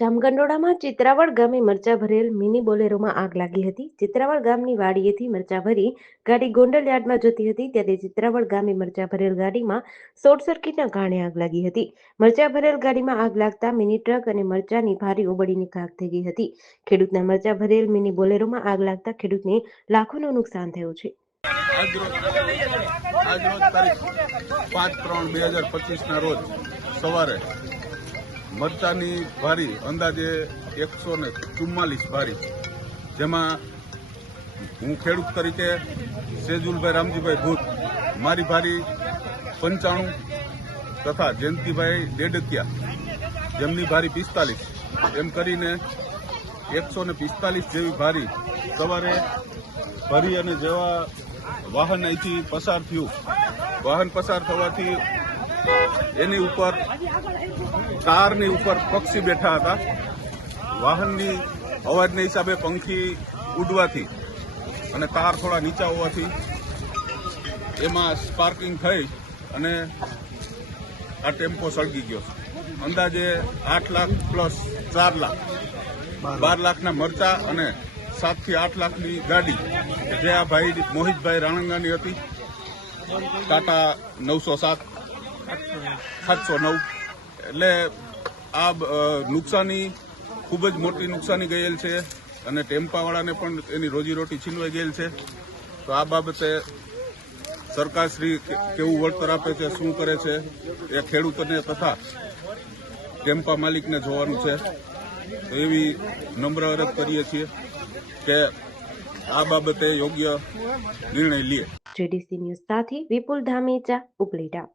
જામગંડોળામાં ચિત્રાવળ ગામે મરચા ભરેલ મિની બોલેરોમાં આગ લાગી હતી. ચિત્રાવળ ગામની વાડીએથી મરચા ભરી ગાડી ગોંડલ યાર્ડમાં જતી હતી, ત્યારે ચિત્રાવળ ગામે મરચા ભરેલ ગાડીમાં શોર્ટ સર્કિટના કારણે આગ લાગી હતી. મરચા ભરેલ ગાડીમાં આગ લાગતા મિની ટ્રક અને મરચાની ભારી બળીને ખાક થઈ ગઈ હતી. ખેડૂતના મરચા ભરેલ મિની બોલેરોમાં આગ લાગતા ખેડૂતને લાખોનું નુકસાન થયું છે. આજરોજ તારીખ પાંચ ત્રણ બે હજાર પચીસના રોજ સવારે મરચાની ભારી અંદાજે એકસો ને ચુમ્માલીસ ભારી જેમાં હું ખેડૂત તરીકે સેજુલભાઈ રામજીભાઈ ભૂત, મારી ભારી પંચાણું તથા જયંતિભાઈ ડેડકિયા જેમની ભારી પિસ્તાલીસ. એમ કરીને એકસો ને પિસ્તાલીસ જેવી ભારી સવારે ભરી અને જેવા વાહન અહીંથી પસાર થયું. વાહન પસાર થવાથી એની ઉપર કારની ઉપર પક્ષી બેઠા હતા. વાહનની અવાજના હિસાબે પંખી ઉડવાથી અને કાર થોડા નીચા હોવાથી એમાં સ્પાર્કિંગ થઈ અને આ ટેમ્પો સળગી ગયો. અંદાજે આઠ લાખ પ્લસ ચાર લાખ. બાર લાખના મરચા અને સાતથી આઠ લાખની ગાડી. જે આ ભાઈ મોહિતભાઈ રાણંગાની હતી. ટાટા નવસો સાત. સાતસો નવ એટલે આ નુકસાની ખૂબ જ મોટી નુકસાની ગયેલ છે અને ટેમ્પાવાળાને પણ એની રોજીરોટી છીનવાઈ ગયેલ છે. તો આ બાબતે સરકારશ્રી કેવું વળતર આપે છે, શું કરે છે, એ ખેડૂતોને તથા ટેમ્પા માલિકને જોવાનું છે. તો એવી નમ્ર અરજ કરીએ છીએ કે આ બાબતે યોગ્ય નિર્ણય લે. જેડીસી ન્યૂઝ સાથે વિપુલ ધામેચા, ઉપલેટા.